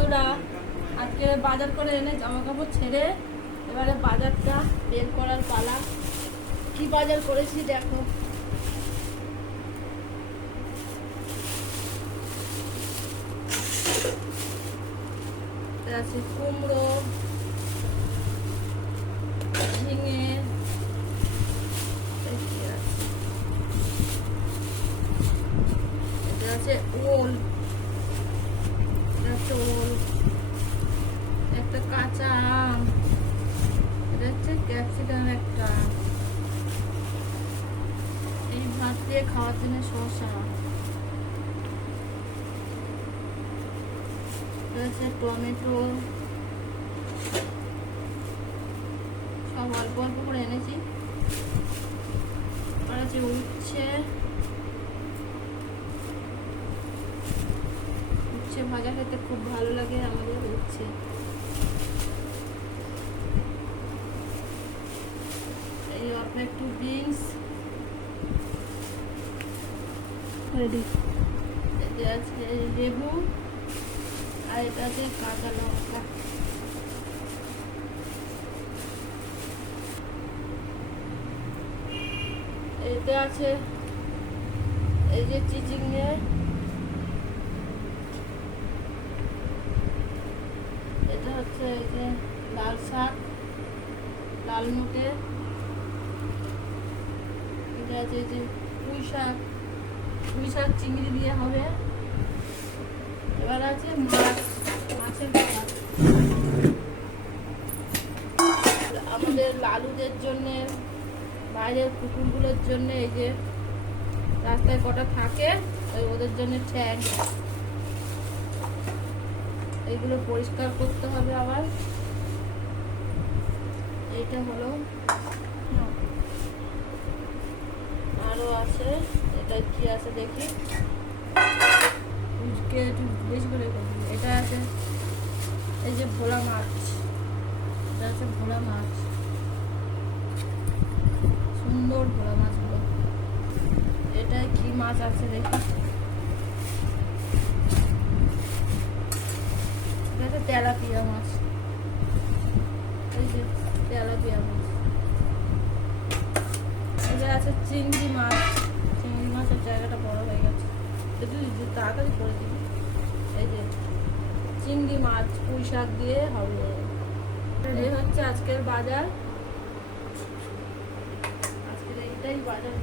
বন্ধুরা, আজকে বাজার করে এনে জামা কাপড় ছেড়ে এবারে বাজারটা বের করার পালা। কি বাজার করেছি দেখো। আছে কুমড়ো, ঝিঙে, এটা আছে ওল, ওল, একটা কাঁচা আম, এটা হচ্ছে ক্যাপসিকাম একটা, এই ভাত দিয়ে খাওয়ার জন্য শসা, এটা হচ্ছে টমেটো, সব অল্প অল্প করে এনেছি। আর আছে উচ্ছে, উচ্ছে ভাজা খেতে খুব ভালো লাগে আমাদের উচ্ছে। এই অল্প একটু বিনস রেডি, এতে আছে লেবু, আর এটা আছে কাঁচা লঙ্কা। এতে আছে এই যে চিচিঙ্গে, এটা হচ্ছে এই যে লাল শাক, লাল মুটে, এটা আছে এই যে পুঁই শাক, পুঁই শাক চিংড়ি দিয়ে হবে। এবার আছে মাছ, মাছের ভাত। আমাদের লালুদের জন্যে, বাইরের কুকুরগুলোর জন্য এই যে রাস্তায় কটা থাকে ওদের জন্য ট্যাগ, এইগুলো পরিষ্কার করতে হবে আবার। এইটা হলো, আরো আছে, এটা কি আছে দেখি, একটু বেশি করে। এটা আছে এই যে ভোলা মাছ, এটা আছে ভোলা মাছ, সুন্দর ভোলা মাছগুলো। এটা কি মাছ আছে দেখি, এটা আছে তেলাপিয়া মাছ, এই যে তেলাপিয়া মাছ। এটা আছে চিংড়ি মাছ, চিংড়ি মাছের জায়গাটা বড় হয়ে গেছে, একটু তাড়াতাড়ি করে দিবি। এই যে চিংড়ি মাছ পুঁই শাক দিয়ে হবে। এই হচ্ছে আজকের বাজার, আজকের এইটাই বাজার।